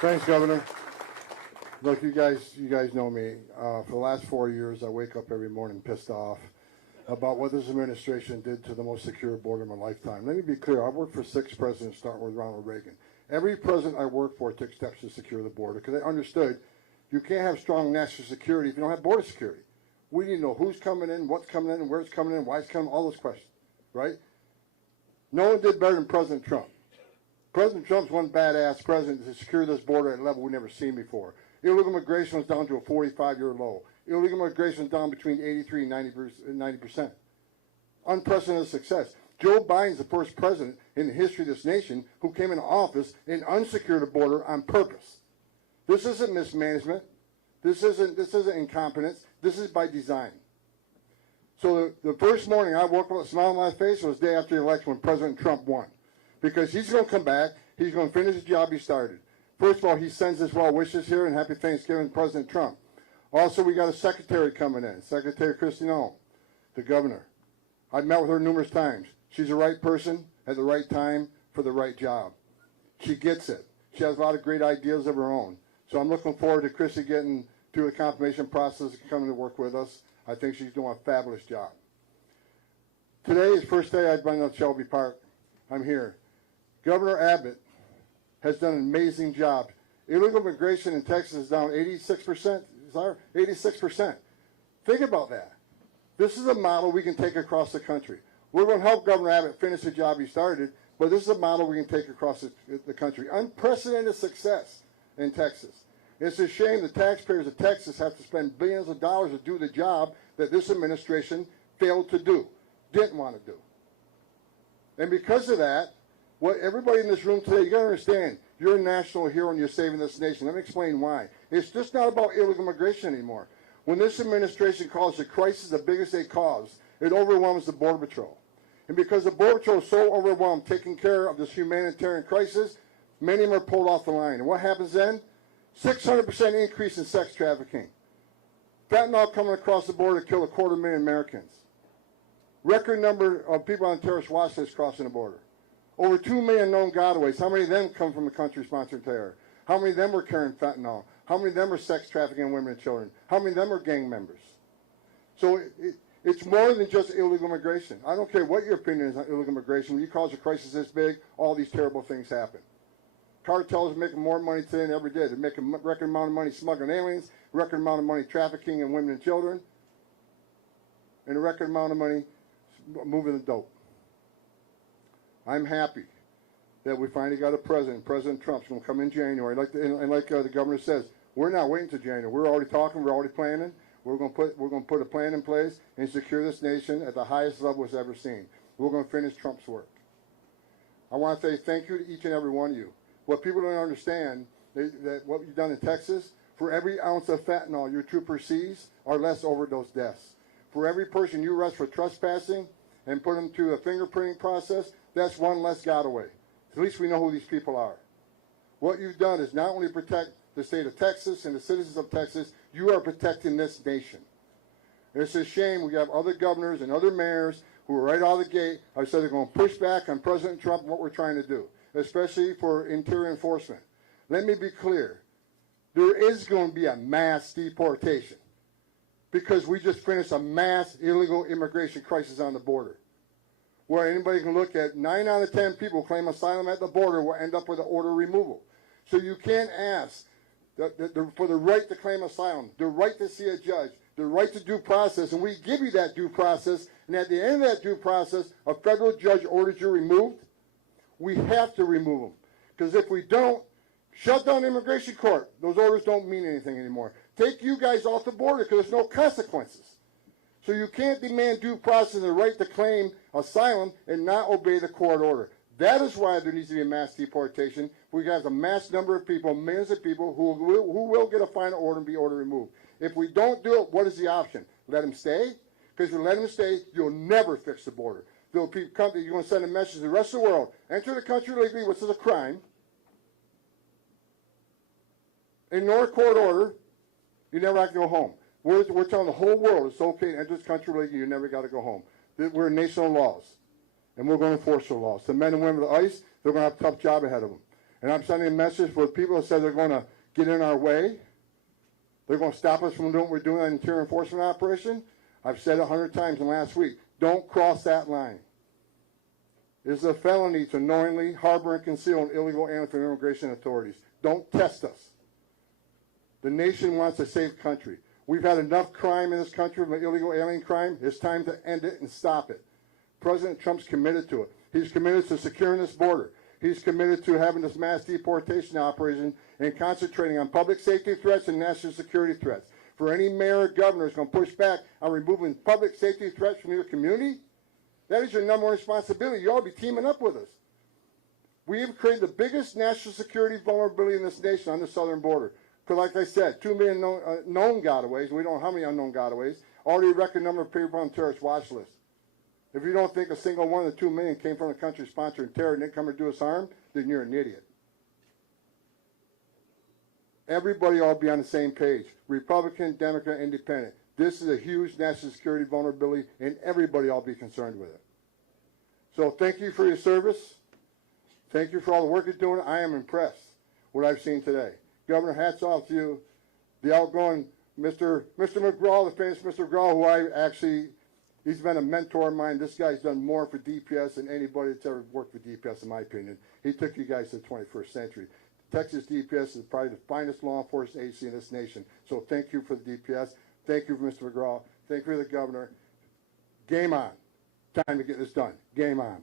Thanks, Governor. Look, you guys know me. For the last 4 years, I wake up every morning pissed off about what this administration did to the most secure border in my lifetime. Let me be clear. I worked for 6 presidents, starting with Ronald Reagan. Every president I worked for took steps to secure the border because they understood you can't have strong national security if you don't have border security. We need to know who's coming in, what's coming in, where it's coming in, why it's coming, all those questions, right? No one did better than President Trump. President Trump's one badass president to secure this border at a level we've never seen before. Illegal immigration was down to a 45-year low. Illegal immigration was down between 83 and 90%. Unprecedented success. Joe Biden's the first president in the history of this nation who came into office and unsecured the border on purpose. This isn't mismanagement. This isn't incompetence. This is by design. So the first morning I woke up with a smile on my face was the day after the election when President Trump won. Because he's going to come back. He's going to finish the job he started. First of all, he sends his well wishes here and happy Thanksgiving to President Trump. Also, we got a secretary coming in, Secretary Kristi Noem, the governor. I've met with her numerous times. She's the right person at the right time for the right job. She gets it. She has a lot of great ideas of her own. So I'm looking forward to Kristi getting through the confirmation process and coming to work with us. I think she's doing a fabulous job. Today is the first day I've been at Shelby Park. I'm here. Governor Abbott has done an amazing job. Illegal immigration in Texas is down 86%. 86%. Think about that. This is a model we can take across the country. We're going to help Governor Abbott finish the job he started, but this is a model we can take across the country. Unprecedented success in Texas. It's a shame the taxpayers of Texas have to spend billions of dollars to do the job that this administration failed to do, didn't want to do. And because of that, what everybody in this room today, you got to understand, you're a national hero and you're saving this nation. Let me explain why. It's just not about illegal immigration anymore. When this administration calls the crisis the biggest they cause, it overwhelms the Border Patrol. And because the Border Patrol is so overwhelmed taking care of this humanitarian crisis, many of them are pulled off the line. And what happens then? 600% increase in sex trafficking. Fentanyl coming across the border to kill 250,000 Americans. Record number of people on terrorist watch lists crossing the border. Over 2 million known gotaways. How many of them come from a country sponsoring terror? How many of them were carrying fentanyl? How many of them are sex trafficking women and children? How many of them are gang members? So it's more than just illegal immigration. I don't care what your opinion is on illegal immigration. When you cause a crisis this big, all these terrible things happen. Cartels are making more money today than ever did. They're making a record amount of money smuggling aliens, record amount of money trafficking in women and children, and a record amount of money moving the dope. I'm happy that we finally got a president. President Trump's going to come in January. Like the governor says, we're not waiting until January. We're already talking. We're already planning. We're going to put a plan in place and secure this nation at the highest level it's ever seen. We're going to finish Trump's work. I want to say thank you to each and every one of you. What people don't understand, that what you've done in Texas, for every ounce of fentanyl your trooper sees are less overdose deaths. For every person you arrest for trespassing and put them through a fingerprinting process, that's one less gotaway. At least we know who these people are. What you've done is not only protect the state of Texas and the citizens of Texas, you are protecting this nation. And it's a shame we have other governors and other mayors who are right out of the gate. I said they're going to push back on President Trump and what we're trying to do, especially for interior enforcement. Let me be clear. There is going to be a mass deportation because we just finished a mass illegal immigration crisis on the border, where anybody can look at 9 out of 10 people claim asylum at the border will end up with an order removal. So you can't ask for the right to claim asylum, the right to see a judge, the right to due process, and we give you that due process, and at the end of that due process, a federal judge orders you removed, we have to remove them. Because if we don't, shut down the immigration court. Those orders don't mean anything anymore. Take you guys off the border because there's no consequences. So you can't demand due process and the right to claim asylum and not obey the court order. That is why there needs to be a mass deportation. We have a mass number of people, millions of people who will get a final order and be ordered removed. If we don't do it, what is the option? Let them stay? Because if you let them stay, you'll never fix the border. You're going to send a message to the rest of the world. Enter the country legally, which is a crime. Ignore a court order. You never have to go home. We're telling the whole world it's okay to enter this country legally. You never got to go home. We're a nation of laws, and we're going to enforce the laws. The men and women of ICE, they're going to have a tough job ahead of them. And I'm sending a message for people that said they're going to get in our way. They're going to stop us from doing what we're doing on interior enforcement operation. I've said it 100 times in the last week. Don't cross that line. It is a felony to knowingly harbor and conceal an illegal alien from immigration authorities. Don't test us. The nation wants a safe country. We've had enough crime in this country, illegal alien crime. It's time to end it and stop it. President Trump's committed to it. He's committed to securing this border. He's committed to having this mass deportation operation and concentrating on public safety threats and national security threats. For any mayor or governor who's going to push back on removing public safety threats from your community, that is your number one responsibility. You ought to be teaming up with us. We have created the biggest national security vulnerability in this nation on the southern border. Because like I said, 2 million known gotaways, we don't know how many unknown gotaways, already record number of people on the terrorist watch list. If you don't think a single one of the 2 million came from a country sponsoring terror and didn't come to do us harm, then you're an idiot. Everybody ought to be on the same page. Republican, Democrat, Independent. This is a huge national security vulnerability, and everybody ought to be concerned with it. So thank you for your service. Thank you for all the work you're doing. I am impressed with what I've seen today. Governor, hats off to you. The outgoing Mr. McGraw, the famous Mr. McGraw, who I actually, he's been a mentor of mine. This guy's done more for DPS than anybody that's ever worked for DPS, in my opinion. He took you guys to the 21st century. Texas DPS is probably the finest law enforcement agency in this nation. So thank you for the DPS. Thank you for Mr. McGraw. Thank you for the governor. Game on. Time to get this done. Game on.